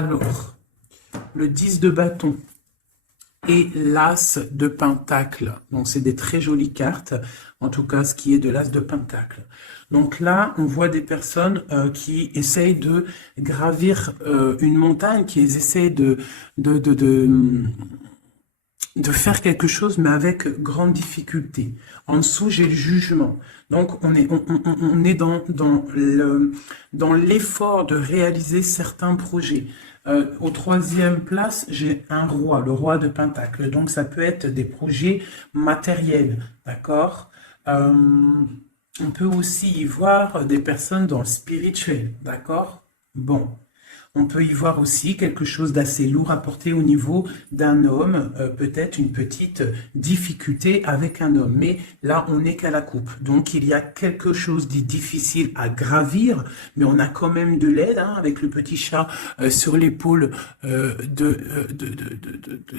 Alors, le 10 de bâton et l'as de pentacle. Donc, c'est des très jolies cartes, en tout cas, ce qui est de l'as de pentacle. Donc là, on voit des personnes qui essayent de gravir une montagne, qui essayent de, de, de, de faire quelque chose, mais avec grande difficulté. En dessous, j'ai le jugement. Donc, on est dans l'effort de réaliser certains projets. Au troisième place, j'ai un roi, le roi de Pentacle. Donc, ça peut être des projets matériels, d'accord? On peut aussi y voir des personnes dans le spirituel, d'accord? Bon. On peut y voir aussi quelque chose d'assez lourd à porter au niveau d'un homme, peut-être une petite difficulté avec un homme. Mais là, on n'est qu'à la coupe. Donc, il y a quelque chose de difficile à gravir, mais on a quand même de l'aide hein, avec le petit chat sur l'épaule de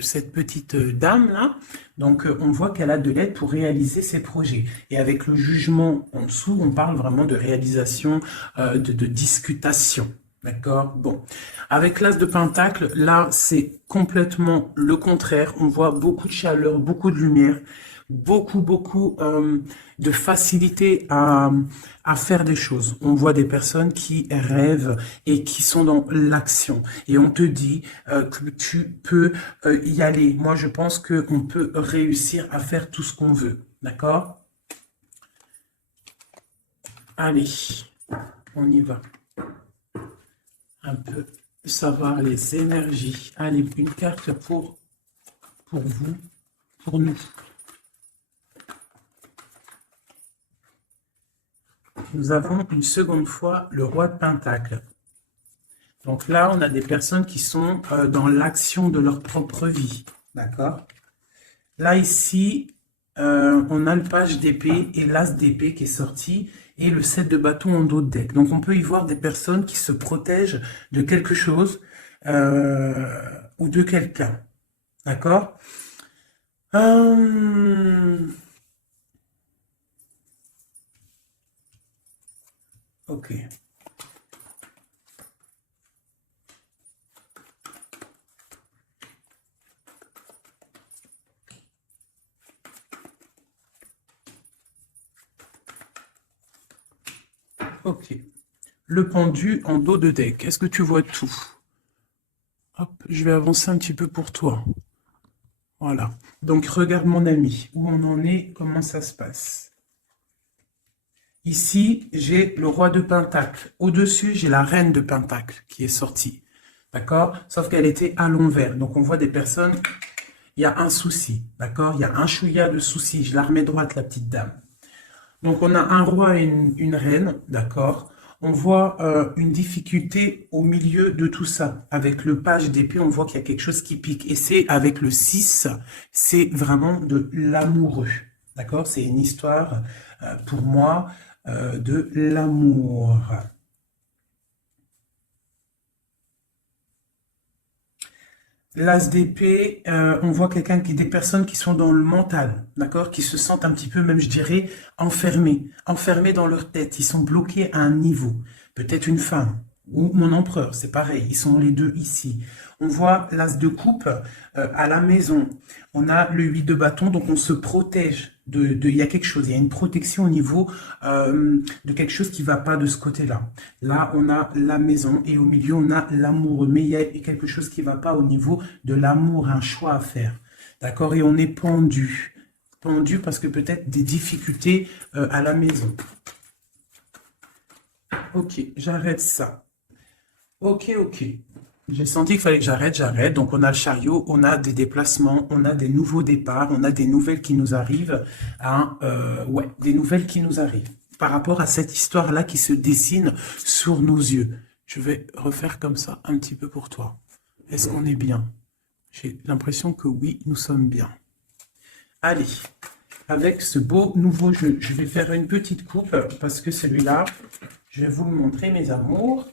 cette petite dame-là. Donc, on voit qu'elle a de l'aide pour réaliser ses projets. Et avec le jugement en dessous, on parle vraiment de réalisation, de discutation. D'accord? Bon. Avec l'as de pentacle, là, c'est complètement le contraire. On voit beaucoup de chaleur, beaucoup de lumière, beaucoup de facilité à faire des choses. On voit des personnes qui rêvent et qui sont dans l'action. Et on te dit que tu peux y aller. Moi, je pense qu'on peut réussir à faire tout ce qu'on veut. D'accord? Allez, on y va. Un peu savoir les énergies. Allez, une carte pour vous, pour nous. Nous avons une seconde fois le roi de Pentacle. Donc là, on a des personnes qui sont dans l'action de leur propre vie. D'accord? Là, ici, on a le page d'épée et l'as d'épée qui est sorti et le 7 de bâton en dos de deck. Donc, on peut y voir des personnes qui se protègent de quelque chose ou de quelqu'un. D'accord? Ok. Ok. Le pendu en dos de deck. Est-ce que tu vois tout? Hop, je vais avancer un petit peu pour toi. Voilà. Donc, regarde mon ami, où on en est, comment ça se passe. Ici, j'ai le roi de Pentacle. Au-dessus, j'ai la reine de Pentacle qui est sortie. D'accord? Sauf qu'elle était à l'envers. Donc, on voit des personnes, il y a un souci. D'accord? Il y a un chouïa de souci. Je la remets droite, la petite dame. Donc, on a un roi et une reine. D'accord? On voit une difficulté au milieu de tout ça. Avec le page d'épée, on voit qu'il y a quelque chose qui pique. Et c'est avec le 6, c'est vraiment de l'amoureux. D'accord? C'est une histoire, pour moi, de l'amour. L'as d'épée, on voit des personnes qui sont dans le mental, d'accord, qui se sentent un petit peu, même je dirais, enfermées dans leur tête. Ils sont bloqués à un niveau. Peut-être une femme ou mon empereur, c'est pareil. Ils sont les deux ici. On voit l'as de coupe à la maison. On a le 8 de bâton, donc on se protège. Il y a quelque chose, il y a une protection au niveau de quelque chose qui ne va pas de ce côté-là. Là, on a la maison et au milieu, on a l'amoureux. Mais il y a quelque chose qui ne va pas au niveau de l'amour, un choix à faire. D'accord? Et on est pendu. Pendu parce que peut-être des difficultés à la maison. Ok, j'arrête ça. Ok. J'ai senti qu'il fallait que j'arrête. Donc, on a le chariot, on a des déplacements, on a des nouveaux départs, on a des nouvelles qui nous arrivent. Hein, ouais, des nouvelles qui nous arrivent par rapport à cette histoire-là qui se dessine sur nos yeux. Je vais refaire comme ça un petit peu pour toi. Est-ce qu'on est bien? J'ai l'impression que oui, nous sommes bien. Allez, avec ce beau nouveau jeu, je vais faire une petite coupe parce que celui-là, je vais vous le montrer, mes amours.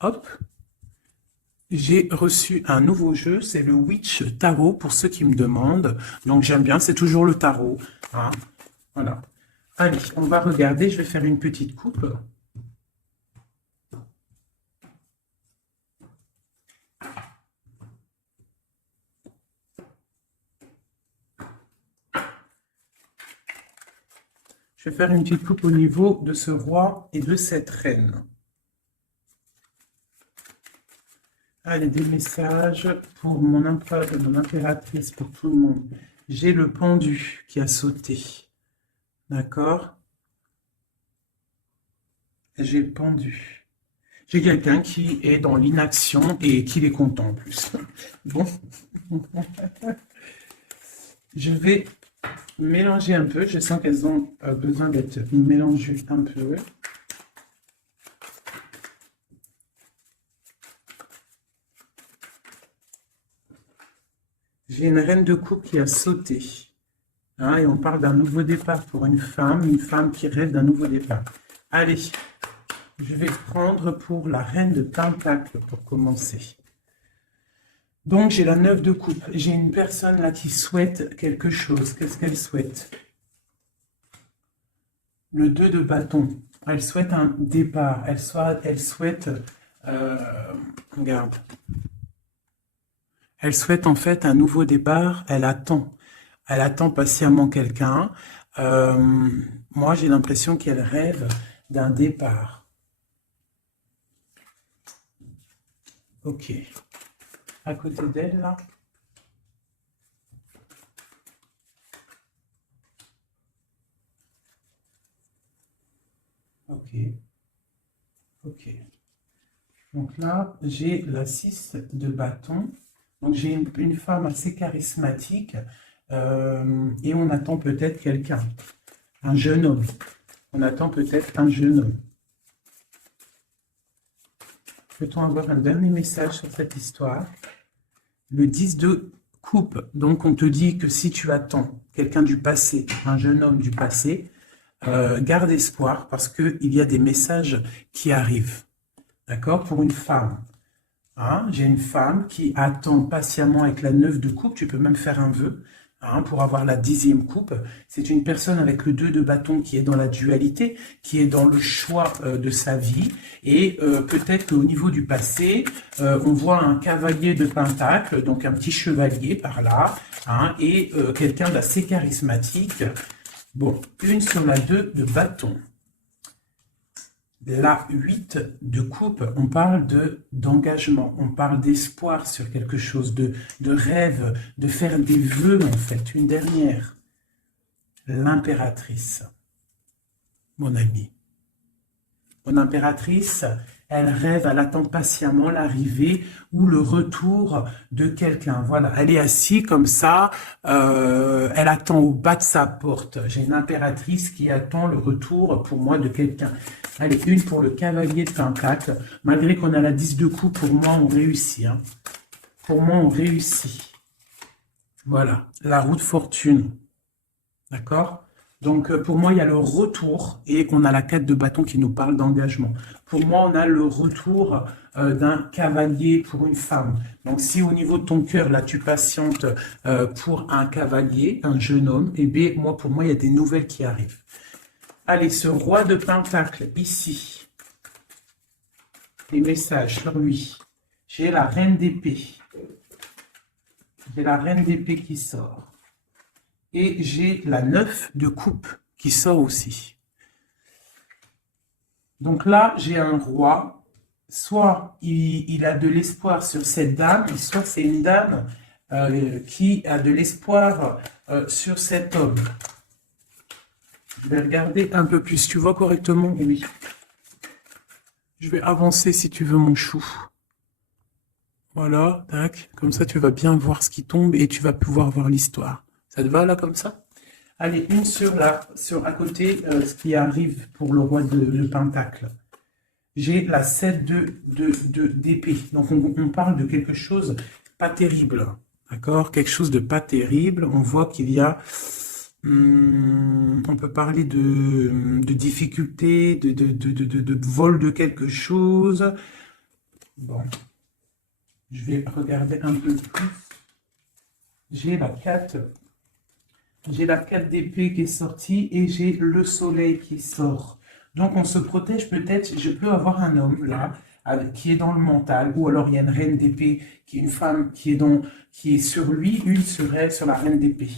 Hop. J'ai reçu un nouveau jeu, c'est le Witch Tarot, pour ceux qui me demandent. Donc j'aime bien, c'est toujours le tarot. Hein. Voilà. Allez, on va regarder, je vais faire une petite coupe. Je vais faire une petite coupe au niveau de ce roi et de cette reine. Allez, des messages pour mon empereur et mon impératrice, pour tout le monde. J'ai le pendu qui a sauté. D'accord? J'ai le pendu. J'ai quelqu'un qui est dans l'inaction et qui est content en plus. Bon. Je vais mélanger un peu. Je sens qu'elles ont besoin d'être mélangées un peu. J'ai une reine de coupe qui a sauté. Hein, et on parle d'un nouveau départ pour une femme qui rêve d'un nouveau départ. Allez, je vais prendre pour la reine de Pentacle pour commencer. Donc, j'ai la 9 de coupe. J'ai une personne là qui souhaite quelque chose. Qu'est-ce qu'elle souhaite? Le 2 de bâton. Elle souhaite un départ. Elle souhaite... regarde. Elle souhaite en fait un nouveau départ. Elle attend patiemment quelqu'un. Moi, j'ai l'impression qu'elle rêve d'un départ. Ok. À côté d'elle, là. Ok. Ok. Donc là, j'ai la 6 de bâton. Donc j'ai une femme assez charismatique et on attend peut-être quelqu'un, un jeune homme. On attend peut-être un jeune homme. Peut-on avoir un dernier message sur cette histoire? Le 10 de coupe. Donc on te dit que si tu attends quelqu'un du passé, un jeune homme du passé, garde espoir parce qu'il y a des messages qui arrivent. D'accord? Pour une femme. Hein, j'ai une femme qui attend patiemment avec la 9 de coupe. Tu peux même faire un vœu pour avoir la 10e coupe. C'est une personne avec le 2 de bâton qui est dans la dualité, qui est dans le choix de sa vie. Et peut-être qu'au niveau du passé, on voit un cavalier de pentacle, donc un petit chevalier par là, et quelqu'un d'assez charismatique. Bon, une sur la 2 de bâton. La 8 de coupe, on parle d'engagement, on parle d'espoir sur quelque chose, de rêve, de faire des vœux en fait. Une dernière, l'impératrice, mon ami. Mon impératrice, elle rêve, elle attend patiemment l'arrivée ou le retour de quelqu'un. Voilà, elle est assise comme ça, elle attend au bas de sa porte. J'ai une impératrice qui attend le retour pour moi de quelqu'un. Allez, une pour le cavalier de Pentacle. Malgré qu'on a la 10 de coupe, pour moi, on réussit. Hein. Pour moi, on réussit. Voilà, la roue de fortune. D'accord? Donc, pour moi, il y a le retour et on a la 4 de bâton qui nous parle d'engagement. Pour moi, on a le retour d'un cavalier pour une femme. Donc, si au niveau de ton cœur, là, tu patientes pour un cavalier, un jeune homme, eh bien, pour moi, il y a des nouvelles qui arrivent. Allez, ce roi de Pentacle, ici. Les messages sur lui. J'ai la reine d'épée. J'ai la reine d'épée qui sort. Et j'ai la 9 de coupe qui sort aussi. Donc là, j'ai un roi. Soit il a de l'espoir sur cette dame, soit c'est une dame qui a de l'espoir sur cet homme. Je vais regarder un peu plus. Tu vois correctement? Oui. Je vais avancer si tu veux, mon chou. Voilà, tac. Comme ça, tu vas bien voir ce qui tombe et tu vas pouvoir voir l'histoire. Ça te va là comme ça? Allez, une sur à côté, ce qui arrive pour le roi de Pentacle. J'ai la 7 d'épée. Donc on parle de quelque chose pas terrible. D'accord? Quelque chose de pas terrible. On voit qu'il y a... on peut parler de difficulté, de vol de quelque chose. Bon. Je vais regarder un peu plus. J'ai la 4. J'ai la 4 d'épée qui est sortie et j'ai le soleil qui sort. Donc on se protège peut-être, je peux avoir un homme là, qui est dans le mental, ou alors il y a une reine d'épée, qui est une femme qui est sur lui, une serait sur la reine d'épée.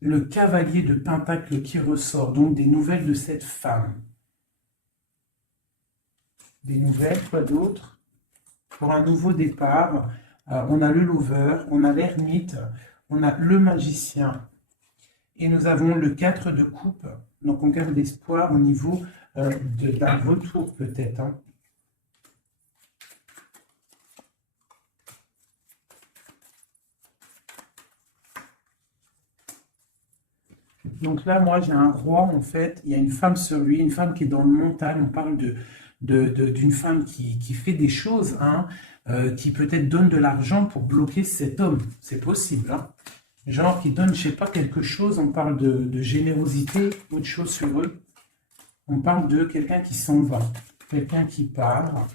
le cavalier de Pentacle qui ressort, donc des nouvelles de cette femme. Des nouvelles, quoi d'autre? Pour un nouveau départ, on a le lover, on a l'ermite, on a le magicien. Et nous avons le 4 de coupe, donc on garde espoir au niveau d'un retour peut-être. Hein. Donc là, moi, j'ai un roi, en fait, il y a une femme sur lui, une femme qui est dans le mental, on parle d'une femme qui fait des choses, hein, qui peut-être donne de l'argent pour bloquer cet homme, c'est possible, hein. Genre qui donne, je sais pas, quelque chose, on parle de générosité, autre chose sur eux, on parle de quelqu'un qui s'en va, quelqu'un qui part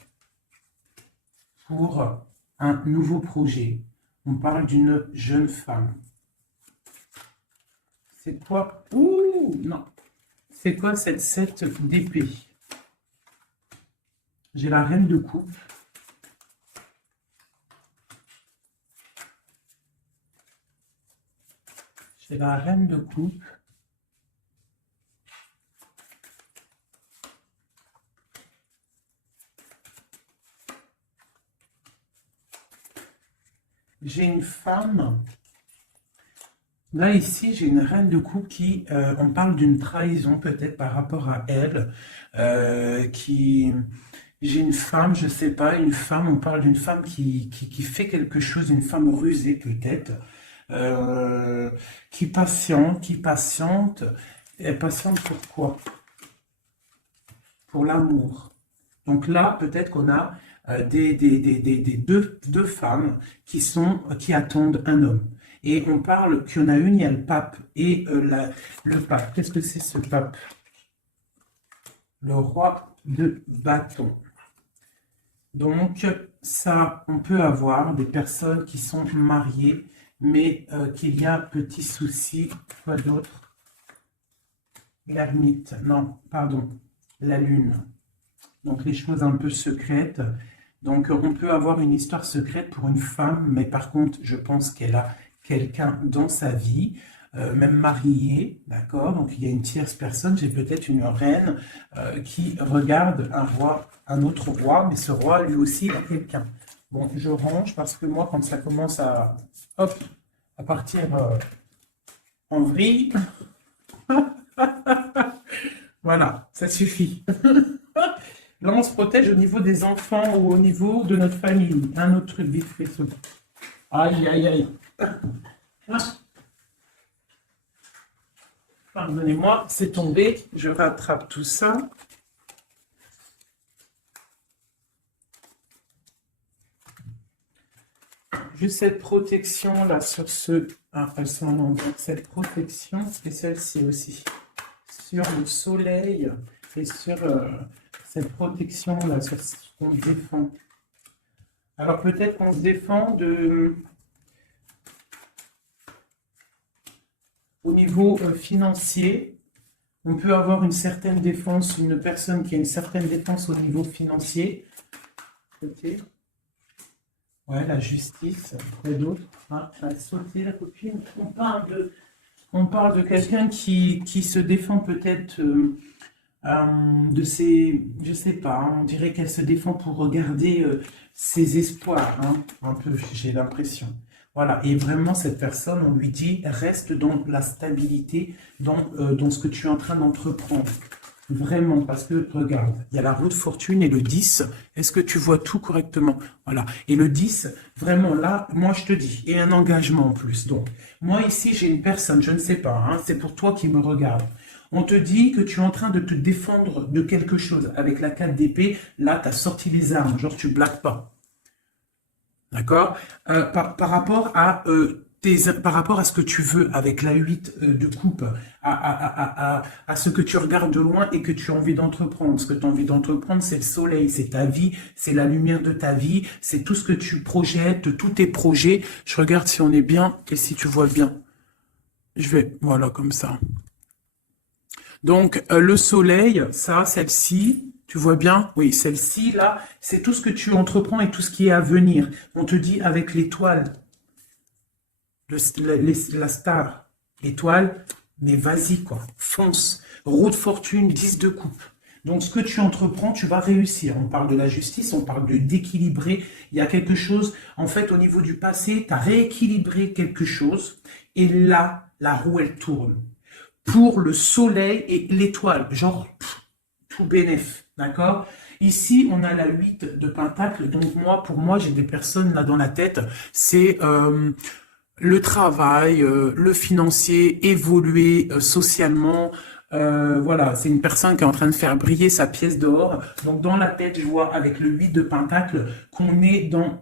pour un nouveau projet, on parle d'une jeune femme. C'est quoi? Ouh, non. C'est quoi cette 7 d'épée? J'ai la reine de coupe. J'ai la reine de coupe. J'ai une femme. Là, ici, j'ai une reine de coupe qui, on parle d'une trahison peut-être par rapport à elle, j'ai une femme, je sais pas, une femme, on parle d'une femme qui fait quelque chose, une femme rusée peut-être, euh, qui patiente, et patiente pour quoi? Pour l'amour. Donc là, peut-être qu'on a deux femmes qui attendent un homme. Et on parle qu'il y en a une, il y a le pape et le pape. Qu'est-ce que c'est ce pape? Le roi de bâton. Donc ça, on peut avoir des personnes qui sont mariées, mais qu'il y a petit souci. Quoi d'autre? L'ermite, non, pardon, la lune. Donc les choses un peu secrètes. Donc on peut avoir une histoire secrète pour une femme, mais par contre, je pense qu'elle a quelqu'un dans sa vie, même marié, d'accord? Donc il y a une tierce personne, j'ai peut-être une reine qui regarde un roi, un autre roi, mais ce roi, lui aussi, il a quelqu'un. Bon, je range parce que moi, quand ça commence hop, à partir en vrille, voilà, ça suffit. Là, on se protège au niveau des enfants ou au niveau de notre famille. Un autre truc vite fait. Aïe, aïe, aïe. Pardonnez-moi, c'est tombé. Je rattrape tout ça. Juste cette protection là sur ce... Ah, elles sont en angle. Cette protection et celle-ci aussi. Sur le soleil et sur cette protection là, sur ce qu'on se défend. Alors peut-être qu'on se défend au niveau financier. On peut avoir une certaine défense, une personne qui a une certaine défense au niveau financier. Okay. Ouais, la justice, quoi d'autre? Ah, elle a sauté la copine. On parle de quelqu'un qui se défend peut-être de ses... Je sais pas, hein, on dirait qu'elle se défend pour regarder ses espoirs, hein, un peu, j'ai l'impression. Voilà, et vraiment, cette personne, on lui dit, reste dans la stabilité, dans ce que tu es en train d'entreprendre. Vraiment, parce que, regarde, il y a la roue de fortune et le 10. Est-ce que tu vois tout correctement? Voilà. Et le 10, vraiment, là, moi, je te dis, et un engagement en plus. Donc, moi, ici, j'ai une personne, je ne sais pas, hein, c'est pour toi qui me regarde. On te dit que tu es en train de te défendre de quelque chose. Avec la 4 d'épée, là, tu as sorti les armes, genre, tu blagues pas. D'accord? Par rapport à... par rapport à ce que tu veux avec la 8 de coupe, à ce que tu regardes de loin et que tu as envie d'entreprendre. Ce que tu as envie d'entreprendre, c'est le soleil, c'est ta vie, c'est la lumière de ta vie, c'est tout ce que tu projettes, tous tes projets. Je regarde si on est bien et si tu vois bien. Je vais, voilà, comme ça. Donc, le soleil, ça, celle-ci, tu vois bien? Oui, celle-ci, là, c'est tout ce que tu entreprends et tout ce qui est à venir. On te dit avec l'étoile. La star, Étoile, mais vas-y quoi, fonce. Roue de fortune, 10 de coupe. Donc, ce que tu entreprends, tu vas réussir. On parle de la justice, on parle d'équilibrer. Il y a quelque chose, en fait, au niveau du passé, tu as rééquilibré quelque chose. Et là, la roue, elle tourne. Pour le soleil et l'étoile, genre, tout bénef, d'accord? Ici, on a la 8 de Pentacle. Donc, pour moi, j'ai des personnes là dans la tête. C'est le travail, le financier, évoluer socialement. Voilà, c'est une personne qui est en train de faire briller sa pièce d'or. Donc dans la tête, je vois avec le 8 de Pentacle qu'on est dans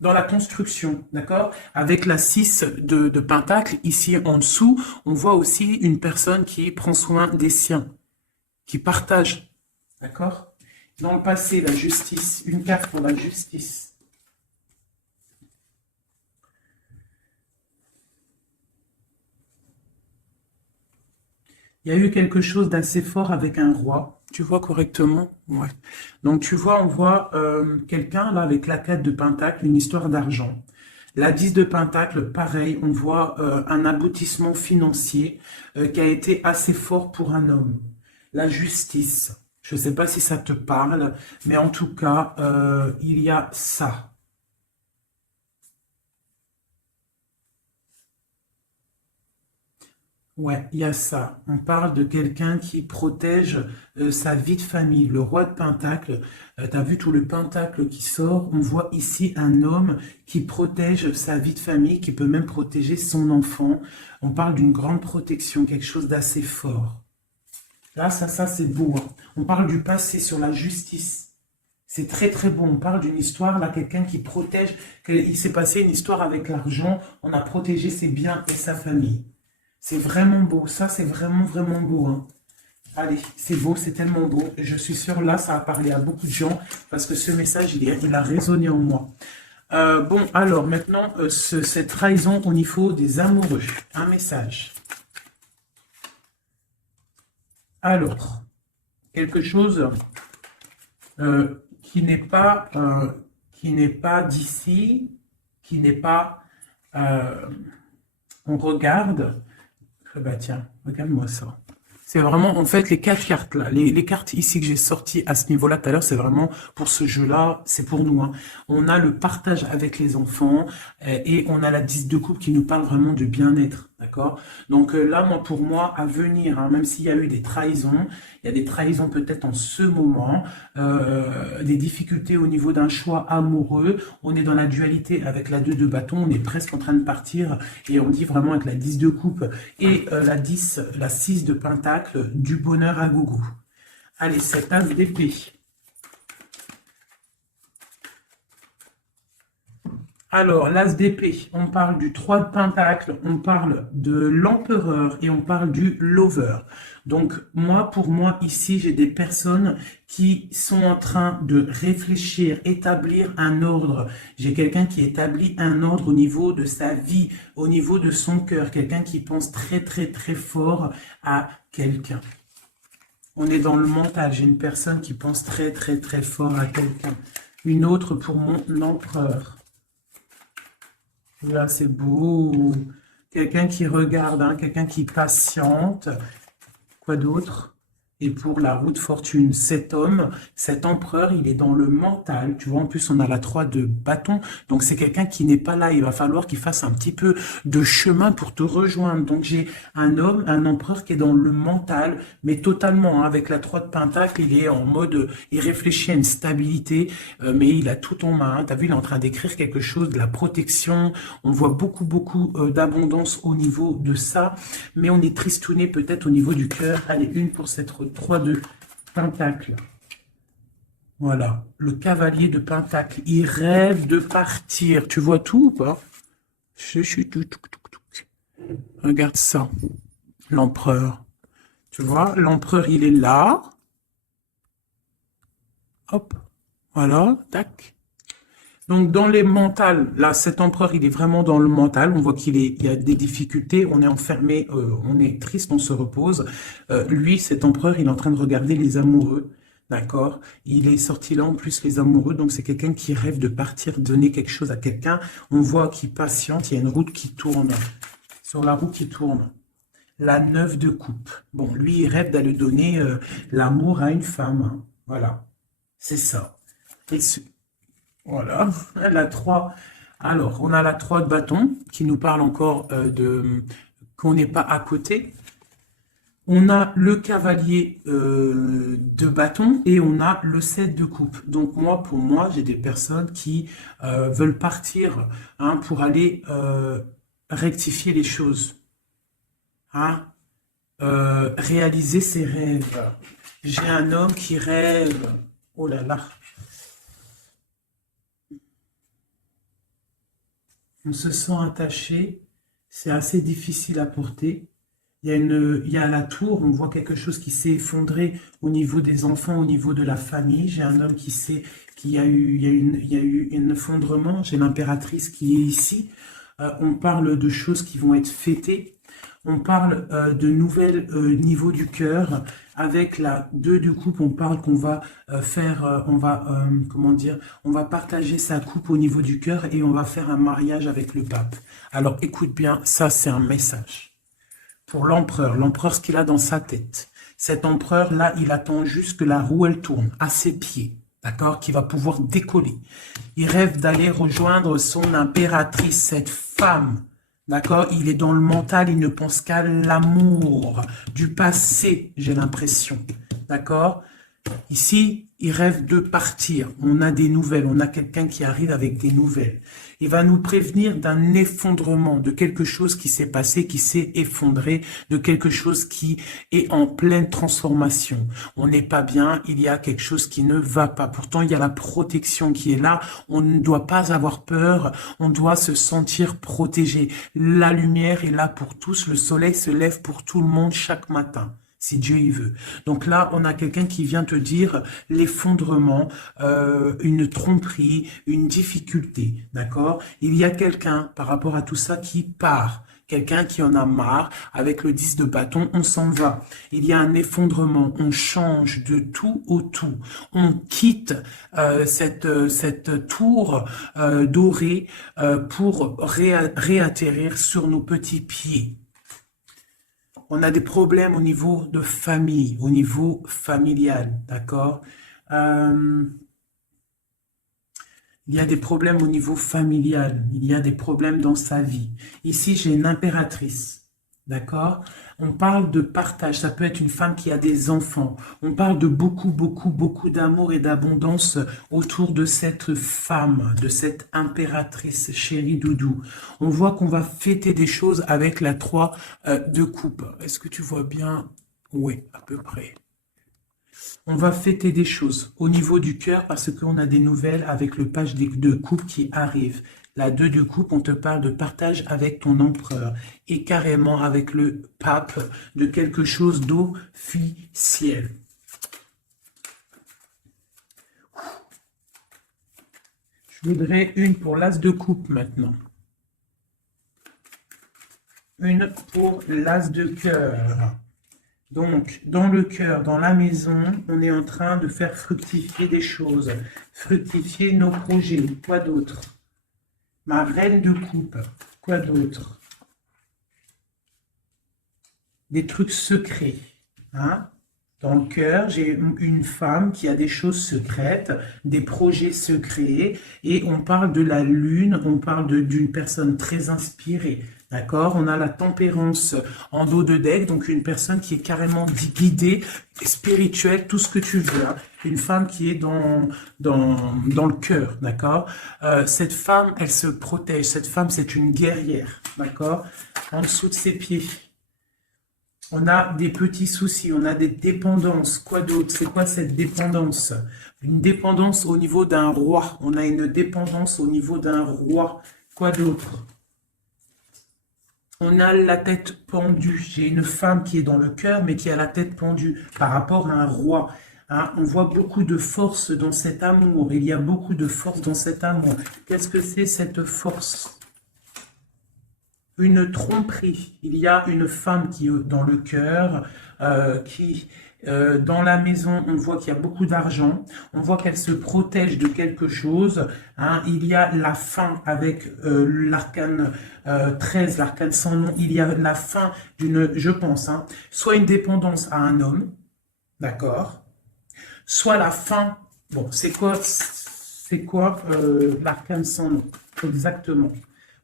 la construction, d'accord? Avec la 6 de Pentacle, ici en dessous, on voit aussi une personne qui prend soin des siens, qui partage, d'accord? Dans le passé, la justice, une carte pour la justice. Il y a eu quelque chose d'assez fort avec un roi. Tu vois correctement? Ouais. Donc tu vois, on voit quelqu'un là avec la 4 de Pentacle, une histoire d'argent. La 10 de Pentacle, pareil, on voit un aboutissement financier qui a été assez fort pour un homme. La justice. Je ne sais pas si ça te parle, mais en tout cas, il y a ça. Ouais, il y a ça. On parle de quelqu'un qui protège sa vie de famille. Le roi de Pentacle, tu as vu tout le Pentacle qui sort. On voit ici un homme qui protège sa vie de famille, qui peut même protéger son enfant. On parle d'une grande protection, quelque chose d'assez fort. Là, ça c'est beau, hein. On parle du passé sur la justice. C'est très très beau. On parle d'une histoire, là, quelqu'un qui protège. Il s'est passé une histoire avec l'argent. On a protégé ses biens et sa famille. C'est vraiment beau, ça c'est vraiment vraiment beau, hein. Allez, c'est beau, c'est tellement beau. Et je suis sûre là, ça a parlé à beaucoup de gens parce que ce message, il a résonné en moi. Bon, alors maintenant, cette trahison au niveau des amoureux. Un message. Alors, quelque chose qui n'est pas d'ici, qui n'est pas... on regarde... Bah tiens, regarde-moi ça. C'est vraiment, en fait, les 4 cartes là, les cartes ici que j'ai sorties à ce niveau-là tout à l'heure, c'est vraiment pour ce jeu-là, c'est pour nous, hein. On a le partage avec les enfants et on a la 10 de coupe qui nous parle vraiment de bien-être, d'accord? Donc là, pour moi, à venir, hein, même s'il y a eu des trahisons, il y a des trahisons peut-être en ce moment, des difficultés au niveau d'un choix amoureux, on est dans la dualité avec la 2 de bâton, on est presque en train de partir et on dit vraiment avec la 10 de coupe et la 6 de pentacle, du bonheur à gogo. Allez, cette as d'épée. Alors, l'as d'épée, on parle du 3 de pentacle, on parle de l'empereur et on parle du lover. Donc, pour moi, ici, j'ai des personnes qui sont en train de réfléchir, établir un ordre. J'ai quelqu'un qui établit un ordre au niveau de sa vie, au niveau de son cœur, quelqu'un qui pense très, très, très fort à quelqu'un. On est dans le mental, j'ai une personne qui pense très, très, très fort à quelqu'un. Une autre pour mon empereur. Là, c'est beau. Quelqu'un qui regarde, hein, quelqu'un qui patiente. Quoi d'autre? Et pour la roue de fortune, cet homme, cet empereur, il est dans le mental. Tu vois, en plus, on a la 3 de bâton. Donc, c'est quelqu'un qui n'est pas là. Il va falloir qu'il fasse un petit peu de chemin pour te rejoindre. Donc, j'ai un homme, un empereur qui est dans le mental, mais totalement, hein, avec la 3 de pentacle, il est en mode, il réfléchit à une stabilité, mais il a tout en main. Tu as vu, il est en train d'écrire quelque chose, de la protection. On voit beaucoup, beaucoup d'abondance au niveau de ça. Mais on est tristouné peut-être au niveau du cœur. Allez, une pour cette 3 de pentacle. Voilà, le cavalier de pentacle. Il rêve de partir. Tu vois tout ou pas? Regarde ça. L'empereur. Tu vois, l'empereur, il est là. Hop. Voilà, tac. Donc, dans les mentales, là, cet empereur, il est vraiment dans le mental. On voit il y a des difficultés. On est enfermé, on est triste, on se repose. Lui, cet empereur, il est en train de regarder les amoureux. D'accord? Il est sorti là, en plus, les amoureux, donc c'est quelqu'un qui rêve de partir, donner quelque chose à quelqu'un. On voit qu'il patiente, il y a une route qui tourne, sur la roue qui tourne. La 9 de coupe. Bon, lui, il rêve d'aller donner l'amour à une femme, hein. Voilà, c'est ça. Et voilà, la 3. Alors, on a la 3 de bâton, qui nous parle encore qu'on n'est pas à côté. On a le cavalier de bâton et on a le 7 de coupe. Donc moi, pour moi, j'ai des personnes qui veulent partir, hein, pour aller rectifier les choses, hein, réaliser ses rêves. J'ai un homme qui rêve. Oh là là. On se sent attaché. C'est assez difficile à porter. Il y a la tour, on voit quelque chose qui s'est effondré au niveau des enfants, au niveau de la famille. J'ai un homme qui a eu, il y a eu un effondrement. J'ai l'impératrice qui est ici. On parle de choses qui vont être fêtées. On parle de nouvelles niveaux du cœur. Avec la 2 de coupe, on parle qu'on va comment dire, on va partager sa coupe au niveau du cœur et on va faire un mariage avec le pape. Alors écoute bien, ça c'est un message pour l'empereur, ce qu'il a dans sa tête. Cet empereur-là, il attend juste que la roue, elle tourne à ses pieds, d'accord, qui va pouvoir décoller. Il rêve d'aller rejoindre son impératrice, cette femme, d'accord. Il est dans le mental, il ne pense qu'à l'amour du passé, j'ai l'impression, d'accord. Ici, il rêve de partir. On a des nouvelles, on a quelqu'un qui arrive avec des nouvelles. Il va nous prévenir d'un effondrement, de quelque chose qui s'est passé, qui s'est effondré, de quelque chose qui est en pleine transformation. On n'est pas bien, il y a quelque chose qui ne va pas. Pourtant, il y a la protection qui est là. On ne doit pas avoir peur, on doit se sentir protégé. La lumière est là pour tous, le soleil se lève pour tout le monde chaque matin, si Dieu y veut. Donc là, on a quelqu'un qui vient te dire l'effondrement, une tromperie, une difficulté, d'accord? Il y a quelqu'un, par rapport à tout ça, qui part. Quelqu'un qui en a marre, avec le 10 de bâton, on s'en va. Il y a un effondrement, on change de tout au tout. On quitte cette tour dorée pour réatterrir sur nos petits pieds. On a des problèmes au niveau de famille, au niveau familial, d'accord? Il y a des problèmes au niveau familial, il y a des problèmes dans sa vie. Ici, j'ai une impératrice, d'accord? On parle de partage, ça peut être une femme qui a des enfants. On parle de beaucoup, beaucoup, beaucoup d'amour et d'abondance autour de cette femme, de cette impératrice, chérie doudou. On voit qu'on va fêter des choses avec la 3 de coupe. Est-ce que tu vois bien? Oui, à peu près. On va fêter des choses au niveau du cœur parce qu'on a des nouvelles avec le page de coupe qui arrive. La 2 de coupe, on te parle de partage avec ton empereur et carrément avec le pape de quelque chose d'officiel. Je voudrais une pour l'as de coupe maintenant. Une pour l'as de cœur. Donc, dans le cœur, dans la maison, on est en train de faire fructifier des choses. Fructifier nos projets. Quoi d'autre? Ma reine de coupe. Quoi d'autre? Des trucs secrets. Hein? Dans le cœur, j'ai une femme qui a des choses secrètes, des projets secrets, et on parle de la lune, on parle d'une personne très inspirée. D'accord? On a la tempérance en dos de deck, donc une personne qui est carrément guidée, spirituelle, tout ce que tu veux. Hein. Une femme qui est dans le cœur, d'accord? Cette femme, elle se protège. Cette femme, c'est une guerrière, d'accord? En dessous de ses pieds. On a des petits soucis, on a des dépendances. Quoi d'autre? C'est quoi cette dépendance? Une dépendance au niveau d'un roi. On a une dépendance au niveau d'un roi. Quoi d'autre? On a la tête pendue. J'ai une femme qui est dans le cœur, mais qui a la tête pendue par rapport à un roi. Hein, on voit beaucoup de force dans cet amour. Il y a beaucoup de force dans cet amour. Qu'est-ce que c'est cette force? Une tromperie. Il y a une femme qui est dans le cœur, qui Dans la maison, on voit qu'il y a beaucoup d'argent. On voit qu'elle se protège de quelque chose. Hein. Il y a la fin avec l'arcane 13, l'arcane sans nom. Il y a la fin d'une, je pense, hein, soit une dépendance à un homme, d'accord, soit la fin. Bon, c'est quoi l'arcane sans nom exactement?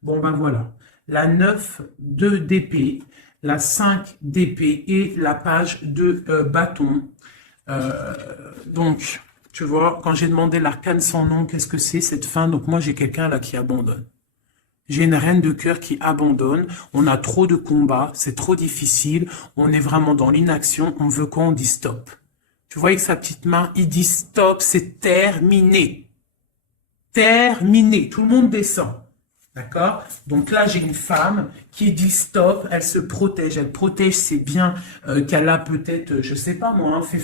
Bon, ben voilà. La 9 de d'épée, la 5 d'épée et la page de bâton. Donc, tu vois, quand j'ai demandé l'arcane sans nom, qu'est-ce que c'est cette fin? Donc moi, j'ai quelqu'un là qui abandonne. J'ai une reine de cœur qui abandonne. On a trop de combats, c'est trop difficile. On est vraiment dans l'inaction. On veut quoi? On dit stop. Tu vois avec sa petite main, il dit stop, c'est terminé. Terminé. Tout le monde descend. D'accord? Donc là, j'ai une femme qui dit stop, elle se protège, elle protège ses biens qu'elle a peut-être, je sais pas moi, hein,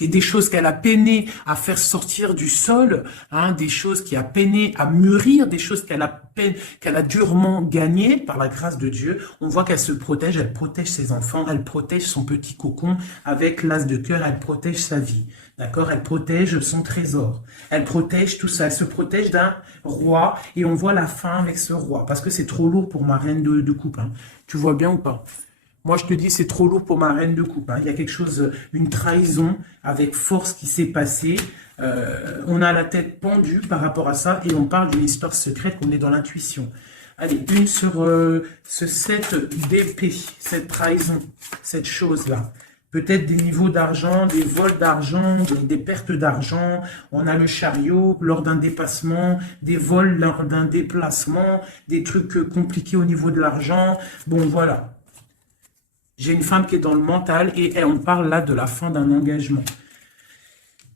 des choses qu'elle a peiné à faire sortir du sol, hein, des choses qui a peiné à mûrir, des choses qu'elle a durement gagnées par la grâce de Dieu. On voit qu'elle se protège, elle protège ses enfants, elle protège son petit cocon avec l'as de cœur, elle protège sa vie. D'accord? Elle protège son trésor. Elle protège tout ça. Elle se protège d'un roi et on voit la fin avec ce roi parce que c'est trop lourd pour ma reine de coupe. Hein. Tu vois bien ou pas? Moi, je te dis, c'est trop lourd pour ma reine de coupe. Hein. Il y a quelque chose, une trahison avec force qui s'est passée. On a la tête pendue par rapport à ça et on parle d'une histoire secrète qu'on est dans l'intuition. Allez, une sur ce 7 d'épée, cette trahison, cette chose-là. Peut-être des niveaux d'argent, des vols d'argent, des pertes d'argent. On a le chariot lors d'un dépassement, des vols lors d'un déplacement, des trucs compliqués au niveau de l'argent. Bon, voilà. J'ai une femme qui est dans le mental et on parle là de la fin d'un engagement.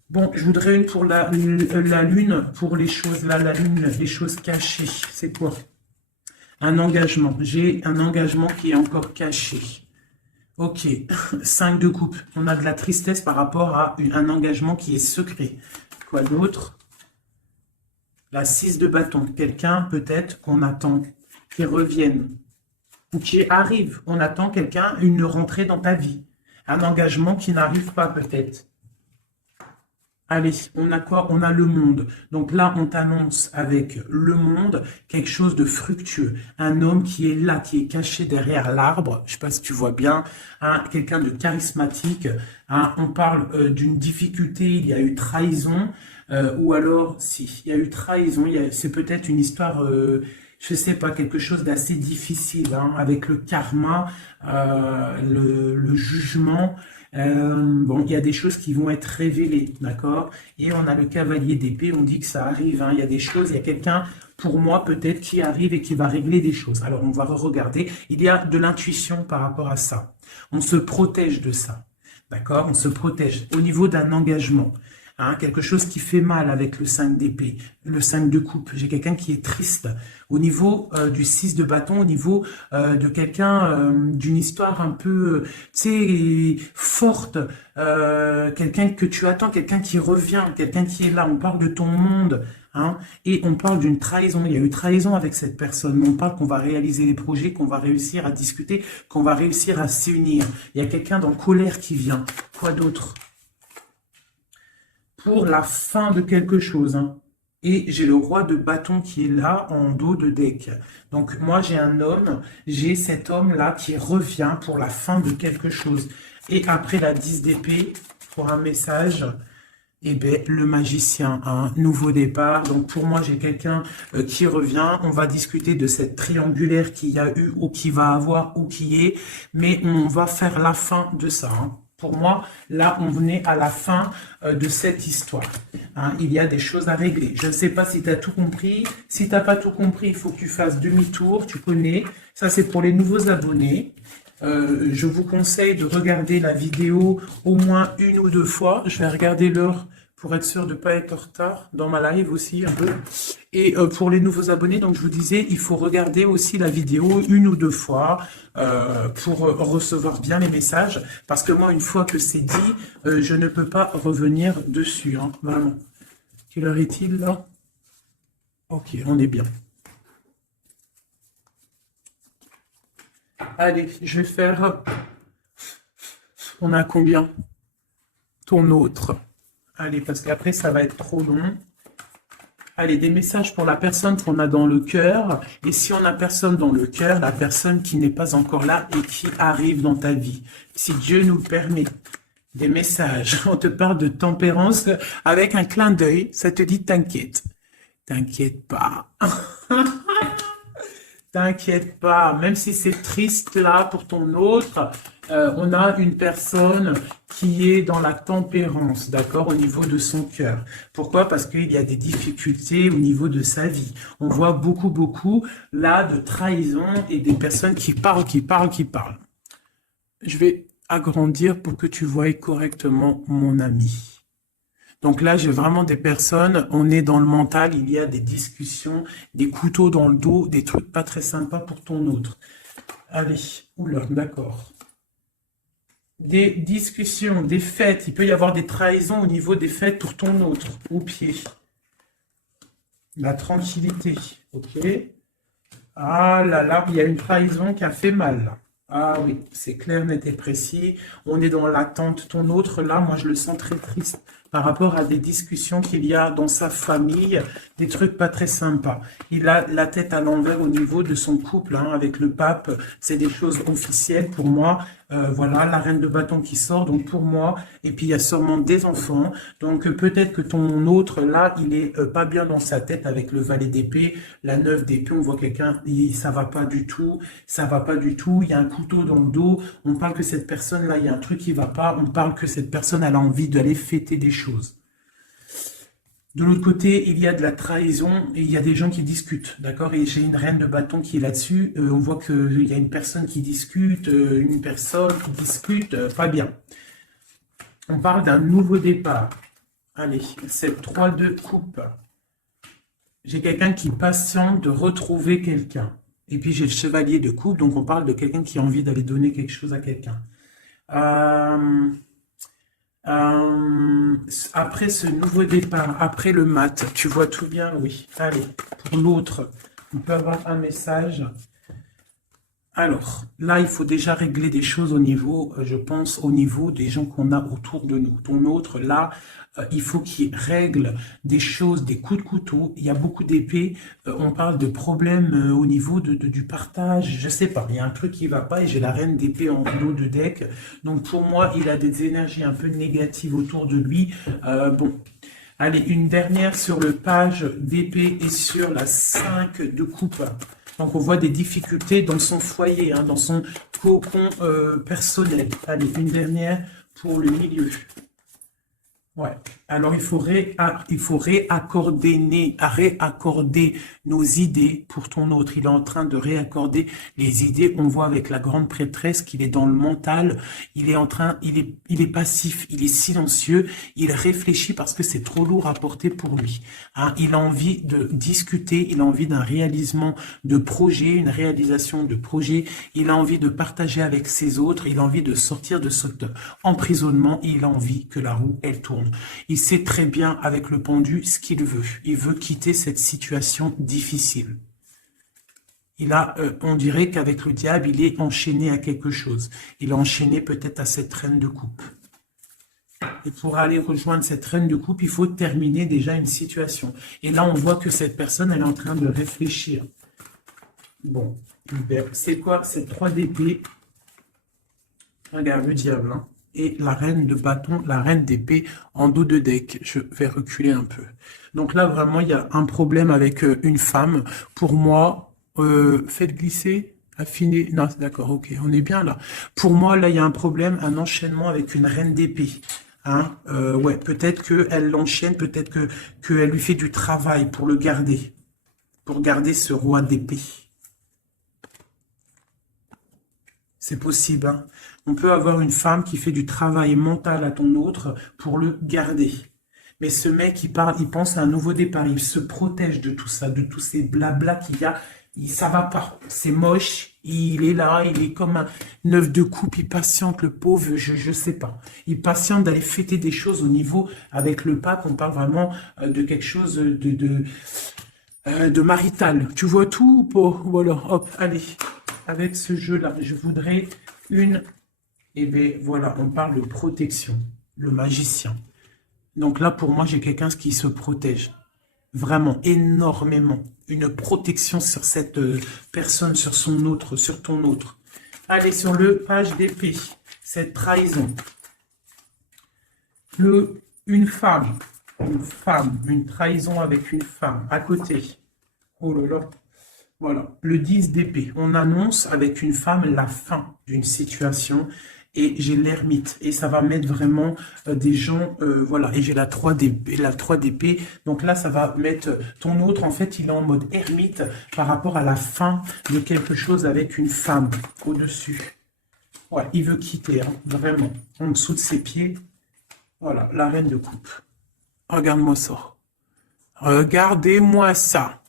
Bon, je voudrais une pour la lune, pour les choses là, la lune, les choses cachées. C'est quoi? Un engagement. J'ai un engagement qui est encore caché. Ok, 5 de coupe. On a de la tristesse par rapport à un engagement qui est secret. Quoi d'autre? La 6 de bâton. Quelqu'un peut-être qu'on attend qui revienne ou qui arrive. On attend quelqu'un, une rentrée dans ta vie. Un engagement qui n'arrive pas peut-être. Allez, on a quoi? On a le monde. Donc là, on t'annonce avec le monde quelque chose de fructueux. Un homme qui est là, qui est caché derrière l'arbre. Je ne sais pas si tu vois bien. Hein, quelqu'un de charismatique. Hein, on parle d'une difficulté. Il y a eu trahison. Ou alors, si, il y a eu trahison. C'est peut-être une histoire... je sais pas, quelque chose d'assez difficile, hein, avec le karma, le jugement. Bon, il y a des choses qui vont être révélées, d'accord? Et on a le cavalier d'épée, on dit que ça arrive, hein, il y a des choses, il y a quelqu'un, pour moi, peut-être, qui arrive et qui va régler des choses. Alors, on va regarder, il y a de l'intuition par rapport à ça. On se protège de ça, d'accord? On se protège au niveau d'un engagement. Hein, quelque chose qui fait mal avec le 5 d'épée, le 5 de coupe. J'ai quelqu'un qui est triste. Au niveau du 6 de bâton, au niveau de quelqu'un, d'une histoire un peu, tu sais, forte, quelqu'un que tu attends, quelqu'un qui revient, quelqu'un qui est là. On parle de ton monde. Hein, et on parle d'une trahison. Il y a eu trahison avec cette personne. On parle qu'on va réaliser des projets, qu'on va réussir à discuter, qu'on va réussir à s'unir. Il y a quelqu'un dans colère qui vient. Quoi d'autre? Pour la fin de quelque chose. Hein. Et j'ai le roi de bâton qui est là en dos de deck. Donc moi j'ai un homme, j'ai cet homme-là qui revient pour la fin de quelque chose. Et après la 10 d'épée, pour un message, eh bien, le magicien, un nouveau départ. Donc pour moi j'ai quelqu'un qui revient. On va discuter de cette triangulaire qu'il y a eu ou qui va avoir ou qui est. Mais on va faire la fin de ça. Hein. Pour moi, là, on est à la fin de cette histoire. Hein, il y a des choses à régler. Je ne sais pas si tu as tout compris. Si tu n'as pas tout compris, il faut que tu fasses demi-tour. Tu connais. Ça, c'est pour les nouveaux abonnés. Je vous conseille de regarder la vidéo au moins une ou deux fois. Je vais regarder l'heure pour être sûr de ne pas être en retard dans ma live aussi un peu. Et pour les nouveaux abonnés, donc je vous disais, il faut regarder aussi la vidéo une ou deux fois pour recevoir bien les messages. Parce que moi, une fois que c'est dit, je ne peux pas revenir dessus, hein, vraiment. Quelle heure est-il là? Ok, on est bien. Allez, je vais faire... On a combien? ton autre. Allez, parce qu'après, ça va être trop long. Allez, des messages pour la personne qu'on a dans le cœur. Et si on n'a personne dans le cœur, la personne qui n'est pas encore là et qui arrive dans ta vie. Si Dieu nous le permet. Des messages. On te parle de tempérance avec un clin d'œil. Ça te dit t'inquiète. T'inquiète pas. T'inquiète pas. Même si c'est triste là pour ton autre, on a une personne qui est dans la tempérance, d'accord, au niveau de son cœur. Pourquoi? Parce qu'il y a des difficultés au niveau de sa vie. On voit beaucoup, là, de trahison et des personnes qui parlent. Je vais agrandir pour que tu voies correctement mon ami. Donc là, j'ai vraiment des personnes, on est dans le mental, il y a des discussions, des couteaux dans le dos, des trucs pas très sympas pour ton autre. Allez, oula, d'accord. Des discussions, des fêtes, il peut y avoir des trahisons au niveau des fêtes pour ton autre, au pied. La tranquillité, ok. Ah là là, il y a une trahison qui a fait mal, là. Ah oui, c'est clair, net et précis. On est dans l'attente. Ton autre, là, moi, je le sens très triste par rapport à des discussions qu'il y a dans sa famille, des trucs pas très sympas. Il a la tête à l'envers au niveau de son couple, hein, avec le pape. C'est des choses officielles pour moi. Voilà, la reine de bâton qui sort, donc pour moi. Et puis, il y a sûrement des enfants. Donc, peut-être que ton autre, là, il est pas bien dans sa tête avec le valet d'épée, la 9 d'épée. On voit quelqu'un, ça va pas du tout. Ça va pas du tout. Il y a un couteau dans le dos. On parle que cette personne-là, il y a un truc qui va pas. On parle que cette personne, elle a envie d'aller fêter des choses. De l'autre côté, il y a de la trahison et il y a des gens qui discutent, d'accord? Et j'ai une reine de bâton qui est là-dessus. On voit qu'il y a une personne qui discute, pas bien. On parle d'un nouveau départ. Allez, c'est 3-2 coupe. J'ai quelqu'un qui patiente de retrouver quelqu'un. Et puis j'ai le chevalier de coupe, donc on parle de quelqu'un qui a envie d'aller donner quelque chose à quelqu'un. Après ce nouveau départ, après le mat, tu vois tout bien, oui. Allez, pour l'autre, on peut avoir un message. Alors, là, il faut déjà régler des choses au niveau, je pense, au niveau des gens qu'on a autour de nous. Ton autre, là, il faut qu'il règle des choses, des coups de couteau. Il y a beaucoup d'épées. On parle de problèmes au niveau du partage. Je sais pas, il y a un truc qui va pas et j'ai la reine d'épée en haut de deck. Donc, pour moi, il a des énergies un peu négatives autour de lui. Bon. Allez, une dernière sur le page d'épée et sur la 5 de coupe. Donc, on voit des difficultés dans son foyer, hein, dans son cocon personnel. Allez, une dernière pour le milieu. Ouais. Alors, il faut réaccorder nos idées pour ton autre. Il est en train de réaccorder les idées. On voit avec la grande prêtresse qu'il est dans le mental. Il est passif, il est silencieux. Il réfléchit parce que c'est trop lourd à porter pour lui. Hein, il a envie de discuter. Il a envie d'un réalisation de projet, une réalisation de projet. Il a envie de partager avec ses autres. Il a envie de sortir de cet emprisonnement. Et il a envie que la roue, elle tourne. Il sait très bien avec le pendu ce qu'il veut. Il veut quitter cette situation difficile. On dirait qu'avec le diable, il est enchaîné à quelque chose. Il est enchaîné peut-être à cette reine de coupe. Et pour aller rejoindre cette reine de coupe, il faut terminer déjà une situation. Et là, on voit que cette personne, elle est en train de réfléchir. Bon, c'est quoi? C'est 3 d'épée. Regarde le diable, hein. Et la reine de bâton, la reine d'épée en dos de deck. Je vais reculer un peu. Donc là, vraiment, il y a un problème avec une femme. Pour moi, faites glisser, affiner. Non, d'accord, ok, on est bien là. Pour moi, là, il y a un problème, un enchaînement avec une reine d'épée. Hein, ouais, peut-être qu'elle l'enchaîne, peut-être qu'elle lui fait du travail pour le garder. Pour garder ce roi d'épée. C'est possible, hein. On peut avoir une femme qui fait du travail mental à ton autre pour le garder. Mais ce mec, il pense à un nouveau départ. Il se protège de tout ça, de tous ces blabla qu'il y a. Ça va pas. C'est moche. Il est là, il est comme un 9 de coupe. Il patiente, le pauvre, je sais pas. Il patiente d'aller fêter des choses au niveau avec le pape. On parle vraiment de quelque chose de marital. Tu vois tout ou pas? Voilà, hop, allez. Avec ce jeu-là, je voudrais une... Eh bien, voilà, on parle de protection. le magicien. Donc là, pour moi, j'ai quelqu'un qui se protège. Vraiment, énormément. Une protection sur cette personne, sur son autre, sur ton autre. Allez, sur le page d'épée, cette trahison. Une femme, une trahison avec une femme, à côté. Oh là là. Voilà, le 10 d'épée. On annonce avec une femme la fin d'une situation. Et j'ai l'ermite. Et ça va mettre vraiment des gens, voilà. Et j'ai la 3 d'épée. Donc là, ça va mettre ton autre, en fait, il est en mode ermite par rapport à la fin de quelque chose avec une femme au-dessus. Ouais, il veut quitter, hein, vraiment. En dessous de ses pieds. Voilà, la reine de coupe. Regarde-moi ça. Regardez-moi ça.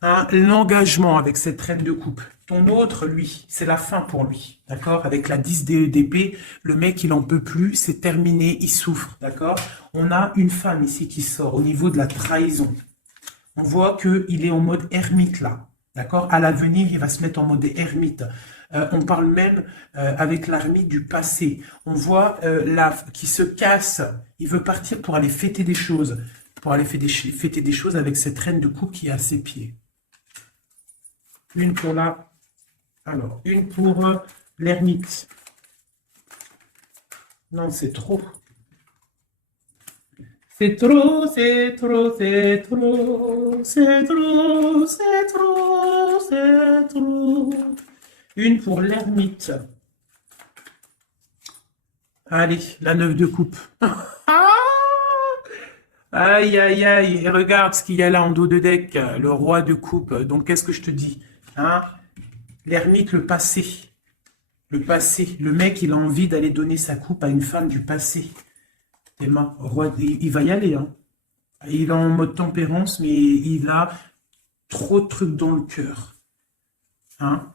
Hein, l'engagement avec cette reine de coupe. Ton autre, lui, c'est la fin pour lui, d'accord? Avec la 10 d'épée, le mec, il en peut plus, c'est terminé, il souffre, d'accord? On a une femme ici qui sort au niveau de la trahison. On voit qu'il est en mode ermite, là, d'accord? À l'avenir, il va se mettre en mode ermite. On parle même avec l'ermite du passé. On voit qui se casse, il veut partir pour aller fêter des choses, pour aller fêter des choses avec cette reine de coupe qui est à ses pieds. Une pour une pour l'ermite. Non, c'est trop. C'est trop, c'est trop, c'est trop, c'est trop, c'est trop, c'est trop. Une pour l'ermite. Allez, la 9 de coupe. Aïe, aïe, aïe. Et regarde ce qu'il y a là en dos de deck. Le roi de coupe. Donc, qu'est-ce que je te dis? Hein? L'ermite, le passé. Le passé. Le mec, il a envie d'aller donner sa coupe à une femme du passé. Emma, roi, il va y aller. Hein. Il est en mode tempérance, mais il a trop de trucs dans le cœur. Hein?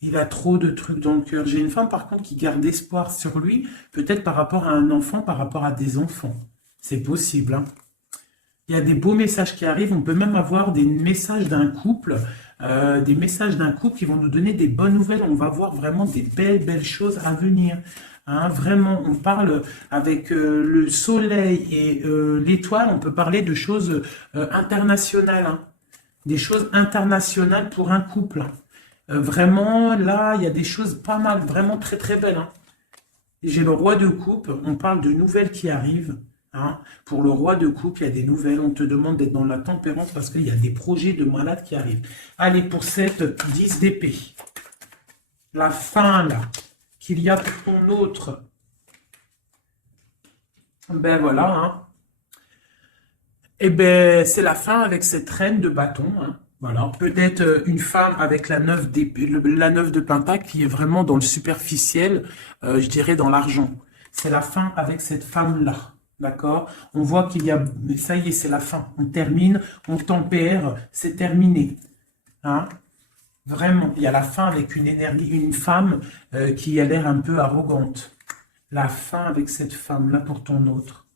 Il a trop de trucs dans le cœur. J'ai une femme, par contre, qui garde espoir sur lui, peut-être par rapport à un enfant, par rapport à des enfants. C'est possible. Hein. Il y a des beaux messages qui arrivent. On peut même avoir des messages d'un couple, qui vont nous donner des bonnes nouvelles. On va voir vraiment des belles choses à venir. Hein, vraiment, on parle avec le soleil et l'étoile, on peut parler de choses internationales. Hein. Des choses internationales pour un couple. Vraiment, là, il y a des choses pas mal, vraiment très très belles. Hein. J'ai le roi de coupe, on parle de nouvelles qui arrivent. Hein. Pour le roi de coupe, il y a des nouvelles, on te demande d'être dans la tempérance parce qu'il y a des projets de malades qui arrivent. Allez, pour cette 10 d'épée, la fin là, qu'il y a pour ton autre, ben voilà, hein. Et ben c'est la fin avec cette reine de bâton, hein. Voilà, peut-être une femme avec la 9 la 9 de pentacle qui est vraiment dans le superficiel, je dirais dans l'argent. C'est la fin avec cette femme-là, d'accord? On voit qu'il y a, ça y est, c'est la fin. On termine, on tempère, c'est terminé. Hein? Vraiment, il y a la fin avec une énergie, une femme qui a l'air un peu arrogante. La fin avec cette femme-là pour ton autre.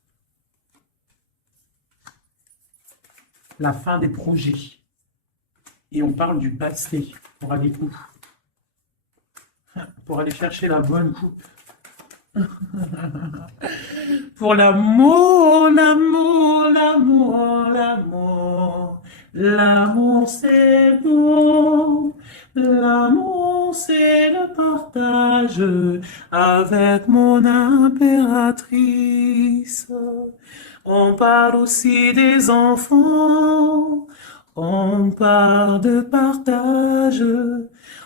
La fin des projets. Et on parle du passé pour aller où? Pour aller chercher la bonne coupe. Pour l'amour, l'amour, l'amour, l'amour. L'amour c'est bon. L'amour c'est le partage avec mon impératrice. On parle aussi des enfants. On parle de partage,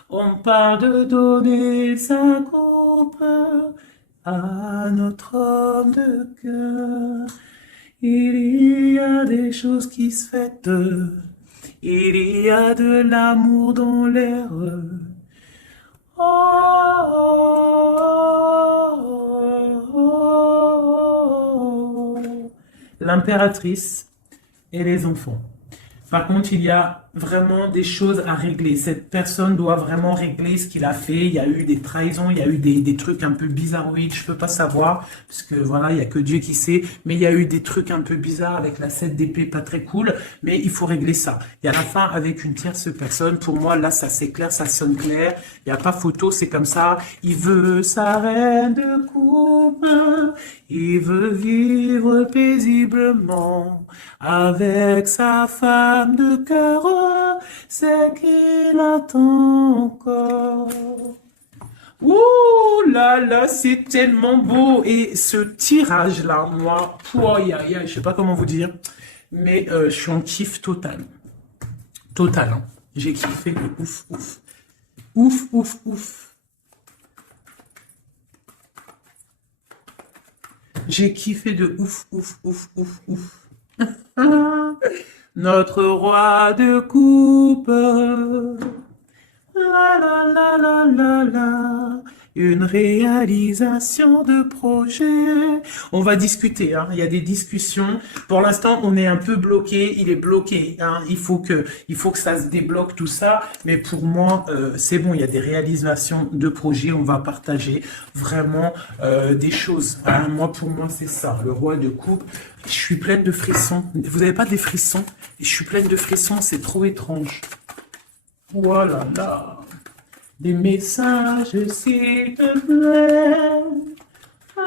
on parle de donner sa coupe à notre homme de cœur. Il y a des choses qui se fêtent, il y a de l'amour dans l'air. Oh, oh, oh, oh. L'impératrice et les enfants. Par contre, il y a vraiment des choses à régler. Cette personne doit vraiment régler ce qu'il a fait. Il y a eu des trahisons, il y a eu des trucs un peu bizarroïdes. Je peux pas savoir, parce que voilà, il y a que Dieu qui sait. Mais il y a eu des trucs un peu bizarres avec la 7 d'épée, pas très cool. Mais il faut régler ça. Et à la fin, avec une tierce personne, pour moi, là, ça c'est clair, ça sonne clair. Il n'y a pas photo, c'est comme ça. Il veut sa reine de coupe. Il veut vivre paisiblement avec sa femme de cœur, c'est qu'il attend encore. Ouh là là, c'est tellement beau. Et ce tirage-là, moi, je sais pas comment vous dire, mais je suis en kiff total. Total, hein. J'ai kiffé de ouf, ouf. Ouf, ouf, ouf. J'ai kiffé de ouf, ouf, ouf, ouf, ouf. Notre roi de coupe. La la la la la la. Une réalisation de projet. On va discuter, hein. Il y a des discussions. Pour l'instant, on est un peu bloqué. Il est bloqué, hein. Il faut que ça se débloque tout ça. Mais pour moi, c'est bon. Il y a des réalisations de projet. On va partager vraiment des choses, hein. Pour moi, c'est ça. Le roi de coupe. Je suis pleine de frissons. Vous n'avez pas des frissons? Je suis pleine de frissons. C'est trop étrange. Voilà là. Des messages, s'il te plaît. Ah,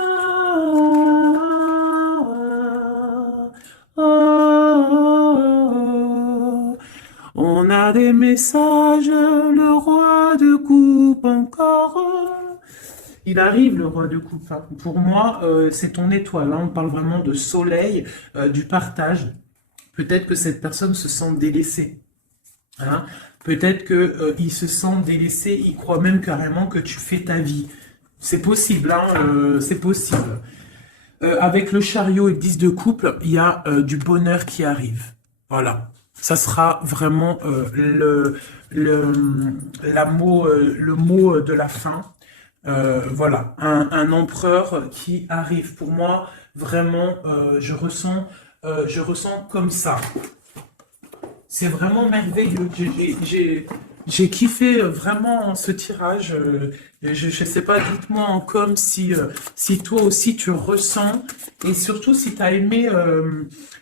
ah, ah. On a des messages, le roi de coupe encore. Il arrive, le roi de coupe, hein. Pour moi, c'est ton étoile, hein. On parle vraiment de soleil, du partage. Peut-être que cette personne se sent délaissée, hein. Peut-être qu'il se sent délaissé, il croit même carrément que tu fais ta vie. C'est possible, hein, c'est possible. Avec le chariot et le 10 de couple, il y a du bonheur qui arrive. Voilà. Ça sera vraiment le mot de la fin. Voilà. Un empereur qui arrive. Pour moi, vraiment, je ressens comme ça. C'est vraiment merveilleux. J'ai kiffé vraiment ce tirage. Je sais pas, dites-moi en com si toi aussi tu ressens et surtout si tu as aimé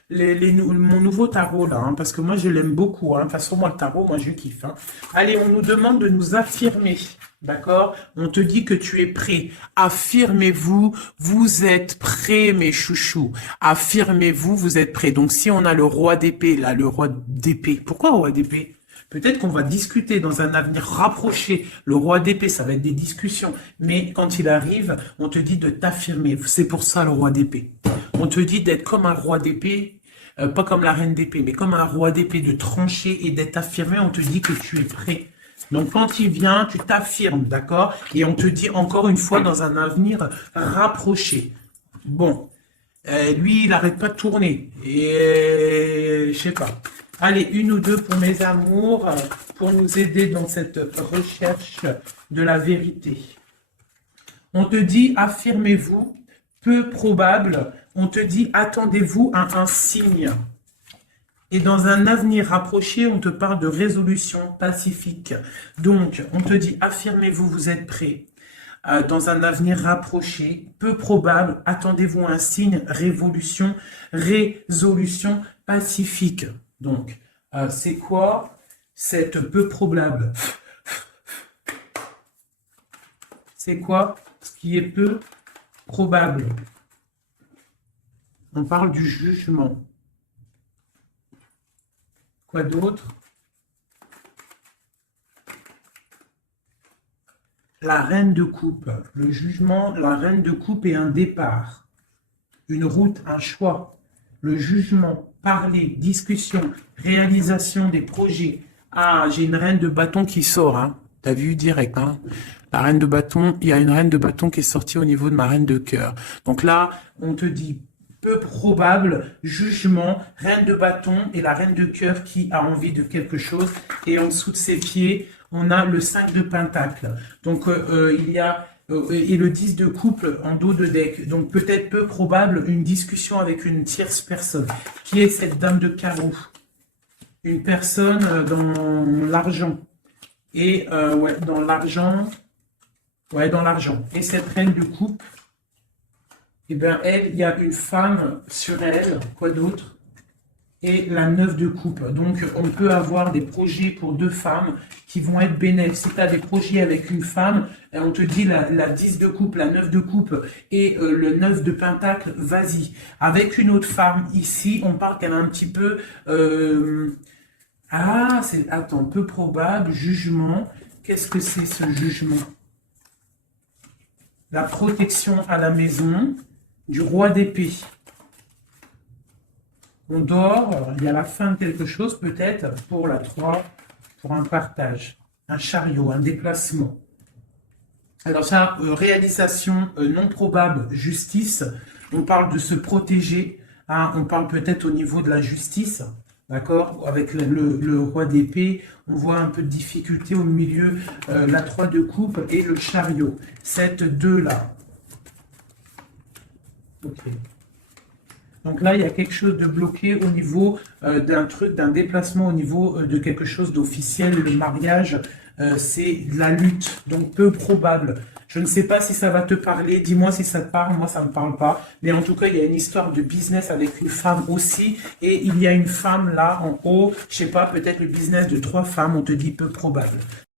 mon nouveau tarot là, hein, parce que moi je l'aime beaucoup. Hein. De toute façon, moi le tarot, moi je kiffe. Hein. Allez, on nous demande de nous affirmer. D'accord? On te dit que tu es prêt. Affirmez-vous, vous êtes prêts, mes chouchous. Affirmez-vous, vous êtes prêts. Donc, si on a le roi d'épée, là, le roi d'épée. Pourquoi roi d'épée? Peut-être qu'on va discuter dans un avenir rapproché. Le roi d'épée, ça va être des discussions. Mais quand il arrive, on te dit de t'affirmer. C'est pour ça le roi d'épée. On te dit d'être comme un roi d'épée. Pas comme la reine d'épée, mais comme un roi d'épée, de trancher et d'être affirmé. On te dit que tu es prêt. Donc, quand il vient, tu t'affirmes, d'accord? Et on te dit encore une fois dans un avenir rapproché. Bon, lui, il n'arrête pas de tourner. Et je sais pas. Allez, une ou deux pour mes amours, pour nous aider dans cette recherche de la vérité. On te dit, affirmez-vous, peu probable. On te dit, attendez-vous à un signe. Et dans un avenir rapproché, on te parle de résolution pacifique. Donc, on te dit, affirmez-vous, vous êtes prêts. Dans un avenir rapproché, peu probable, attendez-vous un signe, résolution pacifique. Donc, c'est quoi cette peu probable? C'est quoi ce qui est peu probable? On parle du jugement. Quoi d'autre? La reine de coupe. Le jugement, la reine de coupe est un départ. Une route, un choix. Le jugement, parler, discussion, réalisation des projets. Ah, j'ai une reine de bâton qui sort, hein. T'as vu direct, hein. La reine de bâton, il y a une reine de bâton qui est sortie au niveau de ma reine de cœur. Donc là, on te dit peu probable, jugement, reine de bâton et la reine de cœur qui a envie de quelque chose. Et en dessous de ses pieds, on a le 5 de pentacle. Donc, il y a et le 10 de couple en dos de deck. Donc, peut-être peu probable une discussion avec une tierce personne. Qui est cette dame de carreau? une personne dans l'argent. Et ouais, dans l'argent. Ouais, dans l'argent. Et cette reine de coupe, eh bien, elle, il y a une femme sur elle. Quoi d'autre? Et la 9 de coupe. Donc, on peut avoir des projets pour deux femmes qui vont être bénéfiques. Si tu as des projets avec une femme, et on te dit la 10 de coupe, la 9 de coupe et le 9 de pentacle, vas-y. Avec une autre femme, ici, on parle qu'elle a un petit peu... Ah, c'est... Attends, peu probable, jugement. Qu'est-ce que c'est ce jugement? La protection à la maison du roi d'épée. On dort, il y a la fin de quelque chose peut-être pour la 3, pour un partage, un chariot, un déplacement. Alors ça, réalisation non probable, justice, on parle de se protéger, hein, on parle peut-être au niveau de la justice, d'accord? Avec le roi d'épée, on voit un peu de difficulté au milieu, la 3 de coupe et le chariot, cette 2-là. Ok. Donc là, il y a quelque chose de bloqué au niveau d'un truc, d'un déplacement au niveau de quelque chose d'officiel. Le mariage, c'est de la lutte, donc peu probable. Je ne sais pas si ça va te parler. Dis-moi si ça te parle. Moi, ça ne me parle pas. Mais en tout cas, il y a une histoire de business avec une femme aussi. Et il y a une femme là, en haut. Je sais pas, peut-être le business de 3 femmes. On te dit peu probable.